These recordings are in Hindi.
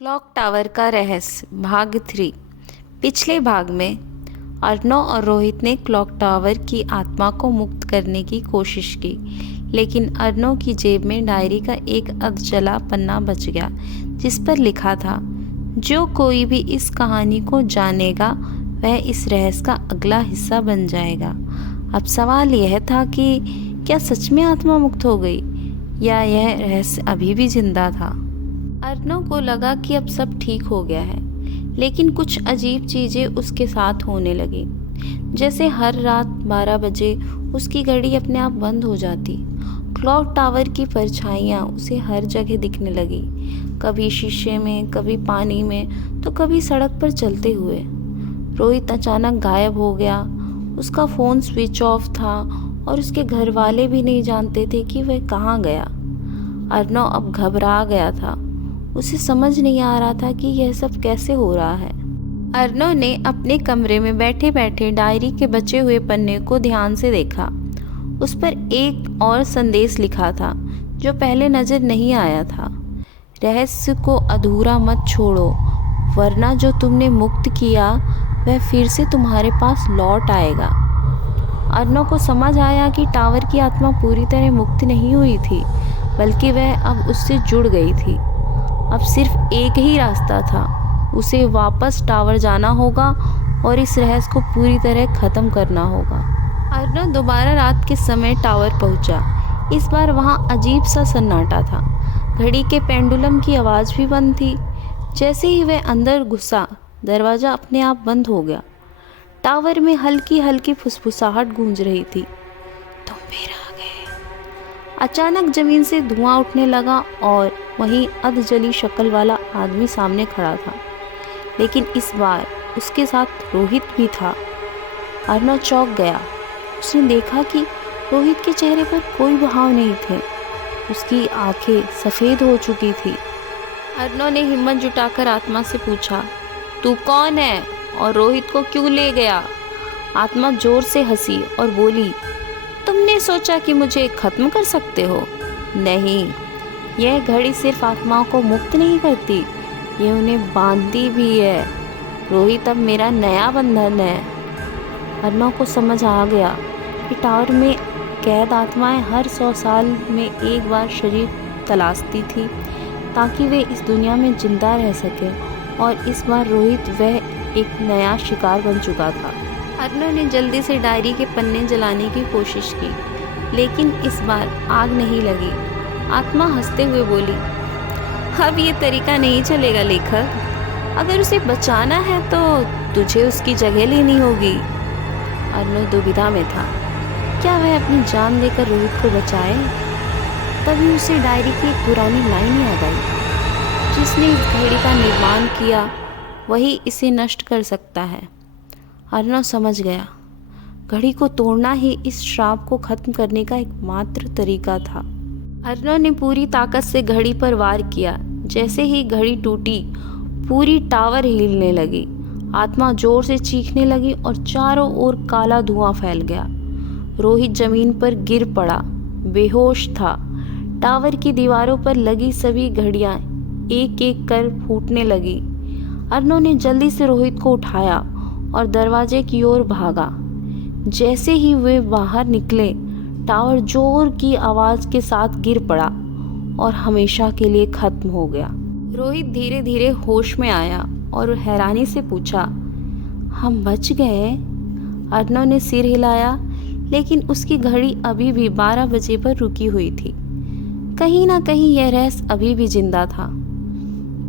क्लॉक टावर का रहस्य भाग 3। पिछले भाग में अर्नव और रोहित ने क्लॉक टावर की आत्मा को मुक्त करने की कोशिश की, लेकिन अर्नव की जेब में डायरी का एक अधजला पन्ना बच गया जिस पर लिखा था, जो कोई भी इस कहानी को जानेगा वह इस रहस्य का अगला हिस्सा बन जाएगा। अब सवाल यह था कि क्या सच में आत्मा मुक्त हो गई या यह रहस्य अभी भी जिंदा था। अर्नव को लगा कि अब सब ठीक हो गया है, लेकिन कुछ अजीब चीज़ें उसके साथ होने लगी। जैसे हर रात 12 बजे उसकी घड़ी अपने आप बंद हो जाती। क्लॉक टावर की परछाइयाँ उसे हर जगह दिखने लगी, कभी शीशे में, कभी पानी में, तो कभी सड़क पर चलते हुए। रोहित अचानक गायब हो गया। उसका फ़ोन स्विच ऑफ था और उसके घर वाले भी नहीं जानते थे कि वह कहाँ गया। अर्नव अब घबरा गया था। उसे समझ नहीं आ रहा था कि यह सब कैसे हो रहा है। अर्नव ने अपने कमरे में बैठे बैठे डायरी के बचे हुए पन्ने को ध्यान से देखा। उस पर एक और संदेश लिखा था जो पहले नजर नहीं आया था। रहस्य को अधूरा मत छोड़ो, वरना जो तुमने मुक्त किया वह फिर से तुम्हारे पास लौट आएगा। अर्नव को समझ आया कि टावर की आत्मा पूरी तरह मुक्त नहीं हुई थी, बल्कि वह अब उससे जुड़ गई थी। अब सिर्फ एक ही रास्ता था, उसे वापस टावर जाना होगा और इस रहस्य को पूरी तरह ख़त्म करना होगा। अर्नव दोबारा रात के समय टावर पहुंचा। इस बार वहां अजीब सा सन्नाटा था। घड़ी के पेंडुलम की आवाज़ भी बंद थी। जैसे ही वह अंदर घुसा, दरवाज़ा अपने आप बंद हो गया। टावर में हल्की हल्की फुसफुसाहट गूंज रही थी। तुम फिर आ गए। अचानक जमीन से धुआं उठने लगा और वहीं अधजली शक्ल वाला आदमी सामने खड़ा था, लेकिन इस बार उसके साथ रोहित भी था। अर्नव चौंक गया। उसने देखा कि रोहित के चेहरे पर कोई भाव नहीं थे। उसकी आंखें सफ़ेद हो चुकी थी। अर्नव ने हिम्मत जुटाकर आत्मा से पूछा, तू कौन है और रोहित को क्यों ले गया? आत्मा जोर से हंसी और बोली, तुमने सोचा कि मुझे ख़त्म कर सकते हो? नहीं, यह घड़ी सिर्फ आत्माओं को मुक्त नहीं करती, ये उन्हें बांधती भी है। रोहित अब मेरा नया बंधन है। अर्नव को समझ आ गया कि टावर में कैद आत्माएं हर 100 साल में एक बार शरीर तलाशती थी ताकि वे इस दुनिया में जिंदा रह सकें, और इस बार रोहित वह एक नया शिकार बन चुका था। अर्नव ने जल्दी से डायरी के पन्ने जलाने की कोशिश की, लेकिन इस बार आग नहीं लगी। आत्मा हंसते हुए बोली, अब ये तरीका नहीं चलेगा लेखक। अगर उसे बचाना है तो तुझे उसकी जगह लेनी होगी। अर्नव दुविधा में था, क्या वह अपनी जान देकर रोहित को बचाए? तभी उसे डायरी की एक पुरानी लाइन याद आई, जिसने इस घड़ी का निर्माण किया वही इसे नष्ट कर सकता है। अर्नव समझ गया, घड़ी को तोड़ना ही इस श्राप को खत्म करने का एकमात्र तरीका था। अर्नव ने पूरी ताकत से घड़ी पर वार किया। जैसे ही घड़ी टूटी, पूरी टावर हिलने लगी। आत्मा जोर से चीखने लगी और चारों ओर काला धुआं फैल गया। रोहित जमीन पर गिर पड़ा, बेहोश था। टावर की दीवारों पर लगी सभी घड़ियां एक एक कर फूटने लगी। अर्नव ने जल्दी से रोहित को उठाया और दरवाजे की ओर भागा। जैसे ही वे बाहर निकले, टावर जोर की आवाज़ के साथ गिर पड़ा और हमेशा के लिए खत्म हो गया। रोहित धीरे धीरे होश में आया और हैरानी से पूछा, हम बच गए? अर्नव ने सिर हिलाया, लेकिन उसकी घड़ी अभी भी 12 बजे पर रुकी हुई थी। कहीं ना कहीं यह रहस्य अभी भी जिंदा था।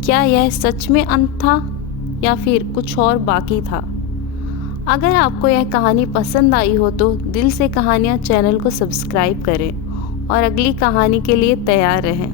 क्या यह सच में अंत था या फिर कुछ और बाकी था? अगर आपको यह कहानी पसंद आई हो तो दिल से कहानियाँ चैनल को सब्सक्राइब करें और अगली कहानी के लिए तैयार रहें।